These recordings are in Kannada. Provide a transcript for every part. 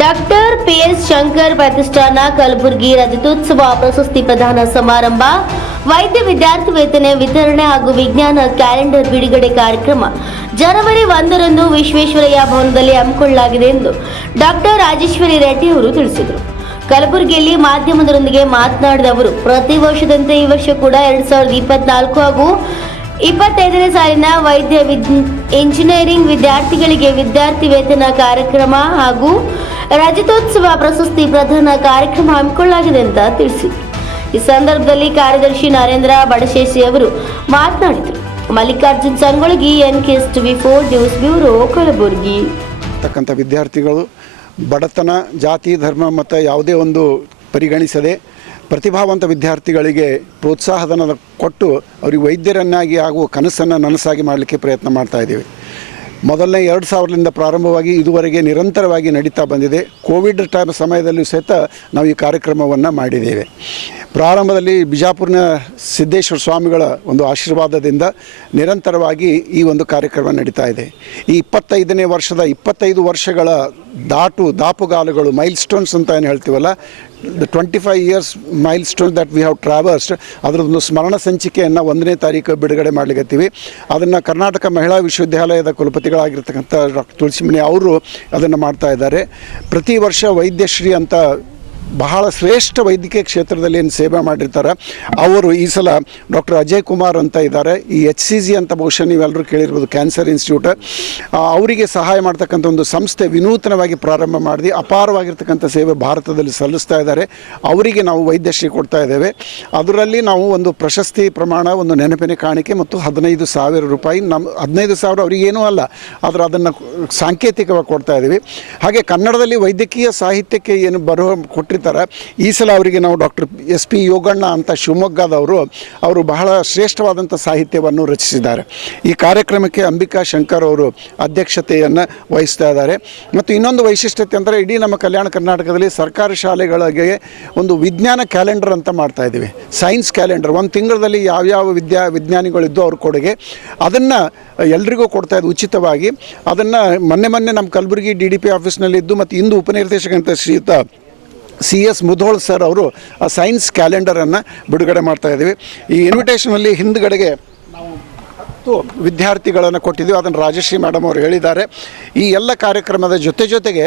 ಡಾಕ್ಟರ್ ಪಿಎಸ್ ಶಂಕರ್ ಪ್ರತಿಷ್ಠಾನ ಕಲಬುರಗಿ ರಜತೋತ್ಸವ ಪ್ರಶಸ್ತಿ ಪ್ರದಾನ ಸಮಾರಂಭ. ವೈದ್ಯ ವಿದ್ಯಾರ್ಥಿ ವೇತನ ವಿತರಣೆ ಹಾಗೂ ವಿಜ್ಞಾನ ಕ್ಯಾಲೆಂಡರ್ ಬಿಡುಗಡೆ ಕಾರ್ಯಕ್ರಮ. ಜನವರಿ ಒಂದರಂದು ವಿಶ್ವೇಶ್ವರಯ್ಯ ಭವನದಲ್ಲಿ ಹಮ್ಮಿಕೊಳ್ಳಲಾಗಿದೆ ಎಂದು ಡಾಕ್ಟರ್ ರಾಜೇಶ್ವರಿ ರೆಡ್ಡಿ ಅವರು ತಿಳಿಸಿದರು. ಕಲಬುರಗಿಯಲ್ಲಿ ಮಾಧ್ಯಮದರೊಂದಿಗೆ ಮಾತನಾಡಿದ ಅವರು, ಪ್ರತಿ ವರ್ಷದಂತೆ ಈ ವರ್ಷ ಕೂಡ ಎರಡ್ ಸಾವಿರದ ಇಪ್ಪತ್ನಾಲ್ಕು ಹಾಗೂ ಇಪ್ಪತ್ತೈದನೇ ಸಾಲಿನ ವೈದ್ಯ ವಿದ್, ಇಂಜಿನಿಯರಿಂಗ್ ವಿದ್ಯಾರ್ಥಿಗಳಿಗೆ ವಿದ್ಯಾರ್ಥಿ ವೇತನ ಕಾರ್ಯಕ್ರಮ ಹಾಗೂ ರಜತೋತ್ಸವ ಪ್ರಶಸ್ತಿ ಪ್ರದಾನ ಕಾರ್ಯಕ್ರಮ ಹಮ್ಮಿಕೊಳ್ಳಲಾಗಿದೆ ಅಂತ ತಿಳಿಸಿದರು. ಈ ಸಂದರ್ಭದಲ್ಲಿ ಕಾರ್ಯದರ್ಶಿ ನರೇಂದ್ರ ಬಡಶೇಷಿ ಅವರು ಮಾತನಾಡಿದರು. Mallikarjun Sangolagi N KS TV four, news bureau, Kalaburagi. ತಕ್ಕಂಥ ವಿದ್ಯಾರ್ಥಿಗಳು ಬಡತನ, ಜಾತಿ, ಧರ್ಮ ಮತ್ತು ಯಾವುದೇ ಒಂದು ಪರಿಗಣಿಸದೆ ಪ್ರತಿಭಾವಂತ ವಿದ್ಯಾರ್ಥಿಗಳಿಗೆ ಪ್ರೋತ್ಸಾಹಧನ ಕೊಟ್ಟು ಅವರಿಗೆ ವೈದ್ಯರನ್ನಾಗಿ ಆಗುವ ಕನಸನ್ನು ನನಸಾಗಿ ಮಾಡಲಿಕ್ಕೆ ಪ್ರಯತ್ನ ಮಾಡ್ತಾ ಇದ್ದೀವಿ. ಮೊದಲನೇ ಎರಡು ಸಾವಿರದಿಂದ ಪ್ರಾರಂಭವಾಗಿ ಇದುವರೆಗೆ ನಿರಂತರವಾಗಿ ನಡೀತಾ ಬಂದಿದೆ. ಕೋವಿಡ್ ಟೈಮ್ ಸಮಯದಲ್ಲೂ ಸಹಿತ ನಾವು ಈ ಕಾರ್ಯಕ್ರಮವನ್ನು ಮಾಡಿದ್ದೇವೆ. ಪ್ರಾರಂಭದಲ್ಲಿ ಬಿಜಾಪುರಿನ ಸಿದ್ದೇಶ್ವರ ಸ್ವಾಮಿಗಳ ಒಂದು ಆಶೀರ್ವಾದದಿಂದ ನಿರಂತರವಾಗಿ ಈ ಒಂದು ಕಾರ್ಯಕ್ರಮ ನಡೀತಾ ಇದೆ. ಈ ಇಪ್ಪತ್ತೈದನೇ ವರ್ಷದ ಇಪ್ಪತ್ತೈದು ವರ್ಷಗಳ ದಾಟು, ದಾಪುಗಾಲುಗಳು ಮೈಲ್ ಸ್ಟೋನ್ಸ್ ಅಂತ ಏನು ಹೇಳ್ತೀವಲ್ಲ the twenty five years milestone that we have traversed ಅದರದೊಂದು ಸ್ಮರಣ ಸಂಚಿಕೆಯನ್ನು ಒಂದನೇ ತಾರೀಕು ಬಿಡುಗಡೆ ಮಾಡಲಿಕತ್ತೀವಿ. ಅದನ್ನು ಕರ್ನಾಟಕ ಮಹಿಳಾ ವಿಶ್ವವಿದ್ಯಾಲಯದ ಕುಲಪತಿಗಳಾಗಿರ್ತಕ್ಕಂಥ ಡಾಕ್ಟರ್ ತುಳಸಿಮಣಿ ಅವರು ಅದನ್ನು ಮಾಡ್ತಾ ಇದ್ದಾರೆ. ಪ್ರತಿ ವರ್ಷ ವೈದ್ಯಶ್ರೀ ಅಂತ ಬಹಳ ಶ್ರೇಷ್ಠ ವೈದ್ಯಕೀಯ ಕ್ಷೇತ್ರದಲ್ಲಿ ಏನು ಸೇವೆ ಮಾಡಿರ್ತಾರೆ, ಅವರು ಈ ಸಲ ಡಾಕ್ಟರ್ ಅಜಯ್ ಕುಮಾರ್ ಅಂತ ಇದ್ದಾರೆ. ಈ ಎಚ್ ಸಿ ಜಿ ಅಂತ ಬಹುಶಃ ನೀವೆಲ್ಲರೂ ಕೇಳಿರ್ಬೋದು, ಕ್ಯಾನ್ಸರ್ ಇನ್ಸ್ಟಿಟ್ಯೂಟ್. ಅವರಿಗೆ ಸಹಾಯ ಮಾಡ್ತಕ್ಕಂಥ ಒಂದು ಸಂಸ್ಥೆ ವಿನೂತನವಾಗಿ ಪ್ರಾರಂಭ ಮಾಡಿ ಅಪಾರವಾಗಿರ್ತಕ್ಕಂಥ ಸೇವೆ ಭಾರತದಲ್ಲಿ ಸಲ್ಲಿಸ್ತಾ ಇದ್ದಾರೆ. ಅವರಿಗೆ ನಾವು ವೈದ್ಯಶ್ರೀ ಕೊಡ್ತಾ ಇದ್ದೇವೆ. ಅದರಲ್ಲಿ ನಾವು ಒಂದು ಪ್ರಶಸ್ತಿ ಪ್ರಮಾಣ, ಒಂದು ನೆನಪಿನ ಕಾಣಿಕೆ ಮತ್ತು ಹದಿನೈದು ಸಾವಿರ ರೂಪಾಯಿ. ನಮ್ಮ ಹದಿನೈದು ಸಾವಿರ ಅವರಿಗೇನೂ ಅಲ್ಲ, ಆದರೆ ಅದನ್ನು ಸಾಂಕೇತಿಕವಾಗಿ ಕೊಡ್ತಾ ಇದ್ದೀವಿ. ಹಾಗೆ ಕನ್ನಡದಲ್ಲಿ ವೈದ್ಯಕೀಯ ಸಾಹಿತ್ಯಕ್ಕೆ ಏನು ಬರೋ ಕೊಟ್ಟಿರ್ತಾರೆ ಈ ಸಲ ಅವರಿಗೆ ನಾವು ಡಾಕ್ಟರ್ ಎಸ್ ಪಿ ಯೋಗಣ್ಣ ಅಂತ ಶಿವಮೊಗ್ಗದವರು ಅವರು ಬಹಳ ಶ್ರೇಷ್ಠವಾದಂಥ ಸಾಹಿತ್ಯವನ್ನು ರಚಿಸಿದ್ದಾರೆ. ಈ ಕಾರ್ಯಕ್ರಮಕ್ಕೆ ಅಂಬಿಕಾ ಶಂಕರ್ ಅವರು ಅಧ್ಯಕ್ಷತೆಯನ್ನು ವಹಿಸ್ತಾ ಇದ್ದಾರೆ. ಮತ್ತು ಇನ್ನೊಂದು ವೈಶಿಷ್ಟ್ಯತೆ ಅಂದರೆ ಇಡೀ ನಮ್ಮ ಕಲ್ಯಾಣ ಕರ್ನಾಟಕದಲ್ಲಿ ಸರ್ಕಾರಿ ಶಾಲೆಗಳಿಗೆ ಒಂದು ವಿಜ್ಞಾನ ಕ್ಯಾಲೆಂಡರ್ ಅಂತ ಮಾಡ್ತಾ ಇದ್ದೀವಿ. Science calendar. ಒಂದು ತಿಂಗಳಲ್ಲಿ ಯಾವ್ಯಾವ ವಿದ್ಯಾ ವಿಜ್ಞಾನಿಗಳಿದ್ದು ಅವ್ರ ಕೊಡುಗೆ. ಅದನ್ನು ಎಲ್ರಿಗೂ ಕೊಡ್ತಾ ಇದ್ದು ಉಚಿತವಾಗಿ. ಅದನ್ನು ಮೊನ್ನೆ ಮೊನ್ನೆ ನಮ್ಮ ಕಲಬುರಗಿ ಡಿ ಡಿ ಪಿ ಆಫೀಸ್ನಲ್ಲಿದ್ದು ಮತ್ತು ಇಂದು ಉಪನಿರ್ದೇಶಕಂತ ಶ್ರೀಯುತ ಸಿ ಎಸ್ ಮುಧೋಳ್ ಸರ್ ಅವರು ಆ ಸೈನ್ಸ್ ಕ್ಯಾಲೆಂಡರನ್ನು ಬಿಡುಗಡೆ ಮಾಡ್ತಾ ಇದ್ದೀವಿ. ಈ ಇನ್ವಿಟೇಷನಲ್ಲಿ ಹಿಂದ್ಗಡೆಗೆ ನಾವು ಹತ್ತು ವಿದ್ಯಾರ್ಥಿಗಳನ್ನು ಕೊಟ್ಟಿದ್ದೀವಿ. ಅದನ್ನು ರಾಜಶ್ರೀ ಮೇಡಮ್ ಅವರು ಹೇಳಿದ್ದಾರೆ. ಈ ಎಲ್ಲ ಕಾರ್ಯಕ್ರಮದ ಜೊತೆ ಜೊತೆಗೆ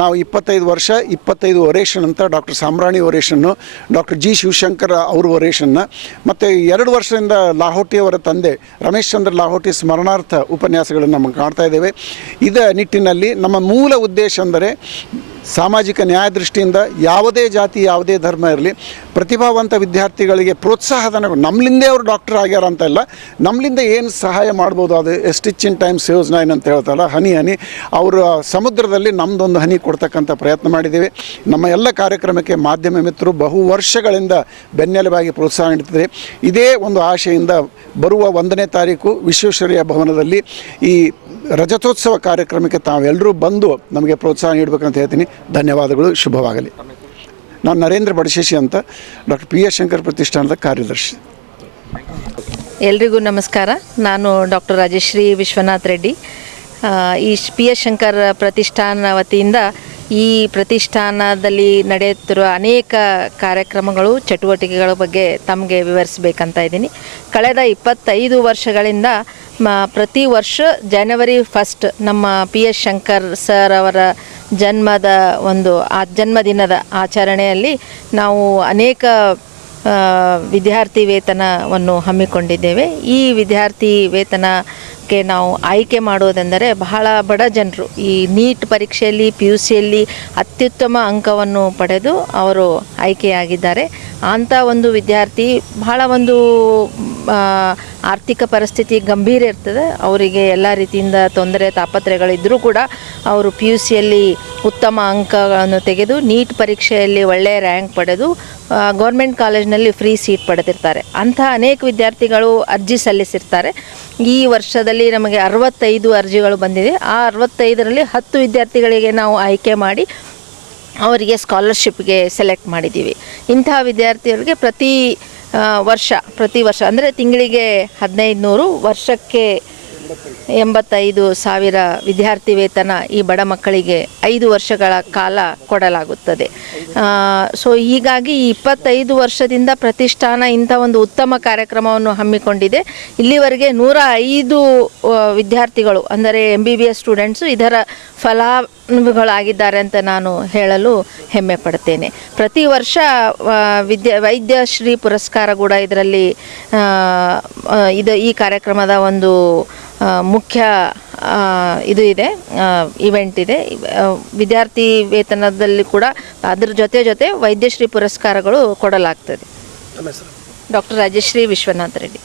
ನಾವು ಇಪ್ಪತ್ತೈದು ವರ್ಷ, ಇಪ್ಪತ್ತೈದು ಒರೇಷನ್ ಅಂತ ಡಾಕ್ಟರ್ ಸಾಮ್ರಾಣಿ ಒರೇಷನ್ನು ಡಾಕ್ಟರ್ ಜಿ ಶಿವಶಂಕರ್ ಅವರು ಒರೇಷನ್ನ ಮತ್ತು ಎರಡು ವರ್ಷದಿಂದ ಲಾಹೋಟಿಯವರ ತಂದೆ ರಮೇಶ್ ಚಂದ್ರ ಲಾಹೋಟಿ ಸ್ಮರಣಾರ್ಥ ಉಪನ್ಯಾಸಗಳನ್ನು ನಮಗೆ ಕಾಣ್ತಾ ಇದ್ದೇವೆ. ಇದ ನಿಟ್ಟಿನಲ್ಲಿ ನಮ್ಮ ಮೂಲ ಉದ್ದೇಶ ಅಂದರೆ ಸಾಮಾಜಿಕ ನ್ಯಾಯ ದೃಷ್ಟಿಯಿಂದ ಯಾವುದೇ ಜಾತಿ, ಯಾವುದೇ ಧರ್ಮ ಇರಲಿ, ಪ್ರತಿಭಾವಂತ ವಿದ್ಯಾರ್ಥಿಗಳಿಗೆ ಪ್ರೋತ್ಸಾಹಧನ ನಮ್ಮಲಿಂದೇ ಅವರು ಡಾಕ್ಟರ್ ಆಗ್ಯಾರ ಅಂತ ಇಲ್ಲ. ನಮ್ಮಲಿಂದ ಏನು ಸಹಾಯ ಮಾಡ್ಬೋದು? ಅದು stitch in time saves nine ಅಂತ ಹೇಳ್ತಾರಲ್ಲ, ಹನಿ ಹನಿ. ಅವರು ಸಮುದ್ರದಲ್ಲಿ ನಮ್ಮದೊಂದು ಹನಿ ಕೊಡ್ತಕ್ಕಂಥ ಪ್ರಯತ್ನ ಮಾಡಿದ್ದೀವಿ. ನಮ್ಮ ಎಲ್ಲ ಕಾರ್ಯಕ್ರಮಕ್ಕೆ ಮಾಧ್ಯಮ ಮಿತ್ರರು ಬಹು ವರ್ಷಗಳಿಂದ ಬೆನ್ನೆಲುಬಾಗಿ ಪ್ರೋತ್ಸಾಹ ನೀಡ್ತಿದ್ದಾರೆ ಇದೇ ಒಂದು ಆಶೆಯಿಂದ ಬರುವ ಒಂದನೇ ತಾರೀಕು ವಿಶ್ವೇಶ್ವರಯ್ಯ ಭವನದಲ್ಲಿ ಈ ರಜತೋತ್ಸವ ಕಾರ್ಯಕ್ರಮಕ್ಕೆ ತಾವೆಲ್ಲರೂ ಬಂದು ನಮಗೆ ಪ್ರೋತ್ಸಾಹ ನೀಡಬೇಕಂತ ಹೇಳ್ತೀನಿ. ಧನ್ಯವಾದಗಳು, ಶುಭವಾಗಲಿ. ನಾನು ನರೇಂದ್ರ ಬಡಶೇಷಿ ಅಂತ ಡಾಕ್ಟರ್ ಪಿ ಎಸ್ ಶಂಕರ್ ಪ್ರತಿಷ್ಠಾನದ ಕಾರ್ಯದರ್ಶಿ. ಎಲ್ರಿಗೂ ನಮಸ್ಕಾರ. ನಾನು ಡಾಕ್ಟರ್ ರಾಜಶ್ರೀ ವಿಶ್ವನಾಥ್ ರೆಡ್ಡಿ. ಈ ಪಿ ಎಸ್ ಶಂಕರ್ ಪ್ರತಿಷ್ಠಾನ ವತಿಯಿಂದ ಈ ಪ್ರತಿಷ್ಠಾನದಲ್ಲಿ ನಡೆಯುತ್ತಿರುವ ಅನೇಕ ಕಾರ್ಯಕ್ರಮಗಳು, ಚಟುವಟಿಕೆಗಳ ಬಗ್ಗೆ ತಮಗೆ ವಿವರಿಸಬೇಕಂತ ಇದ್ದೀನಿ. ಕಳೆದ ಇಪ್ಪತ್ತೈದು ವರ್ಷಗಳಿಂದ ಪ್ರತಿ ವರ್ಷ ಜನವರಿ ಫಸ್ಟ್ ನಮ್ಮ ಪಿ ಎಸ್ ಶಂಕರ್ ಸರ್ ಅವರ ಜನ್ಮದ ಒಂದು ಆ, ಜನ್ಮದಿನದ ಆಚರಣೆಯಲ್ಲಿ ನಾವು ಅನೇಕ ವಿದ್ಯಾರ್ಥಿ ವೇತನವನ್ನು ಹಮ್ಮಿಕೊಂಡಿದ್ದೇವೆ. ಈ ವಿದ್ಯಾರ್ಥಿ ವೇತನಕ್ಕೆ ನಾವು ಆಯ್ಕೆ ಮಾಡೋದೆಂದರೆ ಬಹಳ ಬಡ ಜನರು. ಈ ನೀಟ್ ಪರೀಕ್ಷೆಯಲ್ಲಿ ಪಿ ಯು ಸಿಯಲ್ಲಿ ಅತ್ಯುತ್ತಮ ಅಂಕವನ್ನು ಪಡೆದು ಅವರು ಆಯ್ಕೆಯಾಗಿದ್ದಾರೆ. ಅಂಥ ಒಂದು ವಿದ್ಯಾರ್ಥಿ ಬಹಳ ಒಂದು ಆರ್ಥಿಕ ಪರಿಸ್ಥಿತಿ ಗಂಭೀರ ಇರ್ತದೆ. ಅವರಿಗೆ ಎಲ್ಲ ರೀತಿಯಿಂದ ತೊಂದರೆ ತಾಪತ್ರೆಗಳಿದ್ದರೂ ಕೂಡ ಅವರು ಪಿ ಯು ಸಿಯಲ್ಲಿ ಉತ್ತಮ ಅಂಕಗಳನ್ನು ತೆಗೆದು ನೀಟ್ ಪರೀಕ್ಷೆಯಲ್ಲಿ ಒಳ್ಳೆಯ ರ್ಯಾಂಕ್ ಪಡೆದು ಗೌರ್ಮೆಂಟ್ ಕಾಲೇಜ್ನಲ್ಲಿ ಫ್ರೀ ಸೀಟ್ ಪಡೆದಿರ್ತಾರೆ. ಅಂಥ ಅನೇಕ ವಿದ್ಯಾರ್ಥಿಗಳು ಅರ್ಜಿ ಸಲ್ಲಿಸಿರ್ತಾರೆ. ಈ ವರ್ಷದಲ್ಲಿ ನಮಗೆ ಅರವತ್ತೈದು ಅರ್ಜಿಗಳು ಬಂದಿದೆ. ಆ ಅರವತ್ತೈದರಲ್ಲಿ ಹತ್ತು ವಿದ್ಯಾರ್ಥಿಗಳಿಗೆ ನಾವು ಆಯ್ಕೆ ಮಾಡಿ ಅವರಿಗೆ ಸ್ಕಾಲರ್ಶಿಪ್ಗೆ ಸೆಲೆಕ್ಟ್ ಮಾಡಿದ್ದೀವಿ. ಇಂತಹ ವಿದ್ಯಾರ್ಥಿಗಳಿಗೆ ಪ್ರತಿ ವರ್ಷ ಪ್ರತಿ ವರ್ಷ, ಅಂದರೆ ತಿಂಗಳಿಗೆ ಹದಿನೈದು ನೂರು ವರ್ಷಕ್ಕೆ ಎಂಬತ್ತೈದು ಸಾವಿರ ವಿದ್ಯಾರ್ಥಿ ವೇತನ ಈ ಬಡ ಮಕ್ಕಳಿಗೆ ಐದು ವರ್ಷಗಳ ಕಾಲ ಕೊಡಲಾಗುತ್ತದೆ. ಸೊ ಹೀಗಾಗಿ ಈ ಇಪ್ಪತ್ತೈದು ವರ್ಷದಿಂದ ಪ್ರತಿಷ್ಠಾನ ಇಂಥ ಒಂದು ಉತ್ತಮ ಕಾರ್ಯಕ್ರಮವನ್ನು ಹಮ್ಮಿಕೊಂಡಿದೆ. ಇಲ್ಲಿವರೆಗೆ ನೂರ ಐದು ವಿದ್ಯಾರ್ಥಿಗಳು ಅಂದರೆ M B B S students ಇದರ ಫಲಾನುಭವಿಗಳಾಗಿದ್ದಾರೆ ಅಂತ ನಾನು ಹೇಳಲು ಹೆಮ್ಮೆ ಪಡ್ತೇನೆ ಪ್ರತಿ ವರ್ಷ ವಿದ್ಯ, ವಿದ್ಯಾ ವೈದ್ಯಶ್ರೀ ಪುರಸ್ಕಾರ ಕೂಡ ಇದರಲ್ಲಿ ಇದು ಈ ಕಾರ್ಯಕ್ರಮದ ಒಂದು ಮುಖ್ಯ ಇದು ಇದೆ ಇವೆಂಟ್ ಇದೆ. ವಿದ್ಯಾರ್ಥಿ ವೇತನದಲ್ಲಿ ಕೂಡ ಅದರ ಜೊತೆ ಜೊತೆ ವೈದ್ಯಶ್ರೀ ಪುರಸ್ಕಾರಗಳು ಕೊಡಲಾಗ್ತದೆ. ಡಾಕ್ಟರ್ ರಾಜಶ್ರೀ ವಿಶ್ವನಾಥ್ ರೆಡ್ಡಿ.